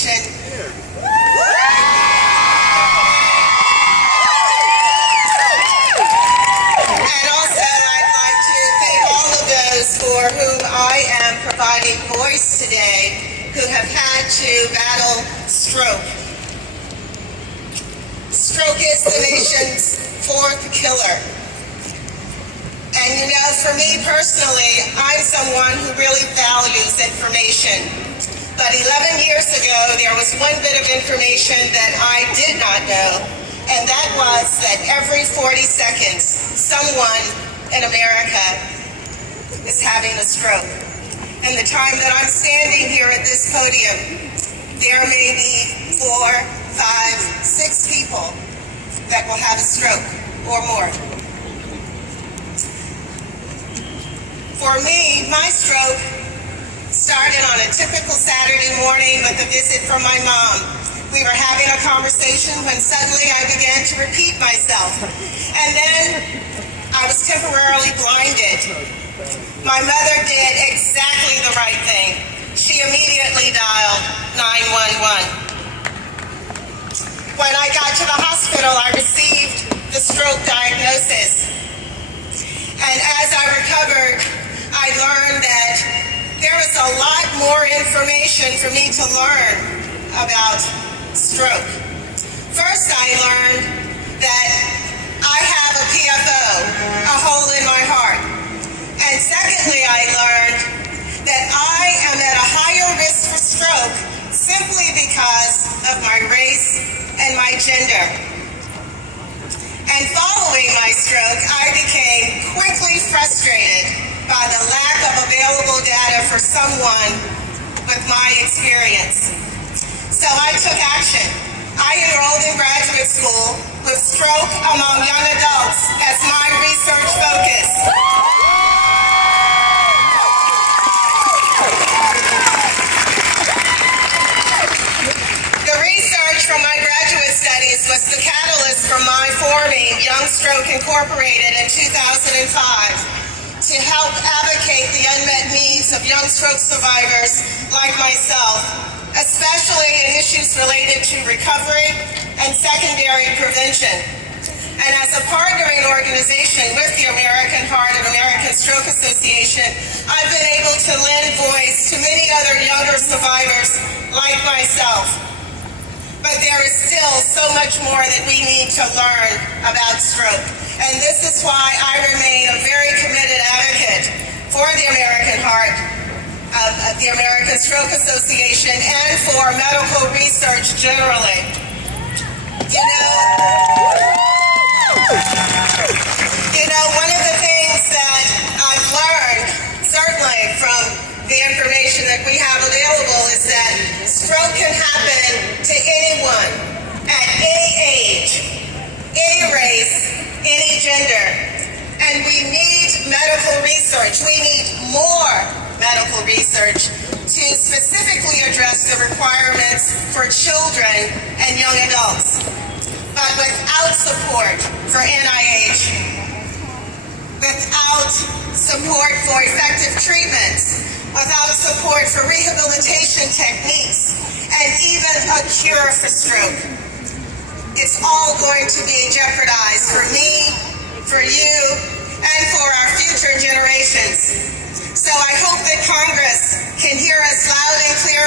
Association. And also I'd like to thank all of those for whom I am providing voice today who have had to battle stroke. Stroke is the nation's fourth killer. And you know, for me personally, I'm someone who really values information. But 11 years ago, there was one bit of information that I did not know, and that was that every 40 seconds, someone in America is having a stroke. And the time that I'm standing here at this podium, there may be 4, 5, 6 people that will have a stroke or more. For me, my stroke started on a typical Saturday morning with a visit from my mom. We were having a conversation when suddenly I began to repeat myself. And then I was temporarily blinded. My mother did exactly the right thing. She immediately dialed 911. When I got to the hospital, I received the stroke diagnosis. And as I recovered, I learned that there is a lot more information for me to learn about stroke. First, I learned that I have a PFO, a hole in my heart. And secondly, I learned that I am at a higher risk for stroke simply because of my race and my gender. And following my stroke, I became quickly frustrated by the lack of available data for someone with my experience. So I took action. I enrolled in graduate school with stroke among young adults as my research focus. The research from my graduate studies was the catalyst for my forming Young Stroke Incorporated in 2005. To help advocate the unmet needs of young stroke survivors like myself, especially in issues related to recovery and secondary prevention. And as a partnering organization with the American Heart and American Stroke Association, I've been able to lend voice to many other younger survivors like myself. But there is still so much more that we need to learn about stroke. And this is why I remain a very committed advocate for the American Heart, the American Stroke Association, and for medical research generally. You know, one of the things that I've learned, certainly from the information that we have available, is that stroke can happen to anyone, at any age, any race, any gender. And we need medical research. We need more medical research to specifically address the requirements for children and young adults. But without support for NIH, without support for effective treatments, without support for rehabilitation techniques, and even a cure for stroke, it's all going to be jeopardized for me, for you, and for our future generations. So I hope that Congress can hear us loud and clear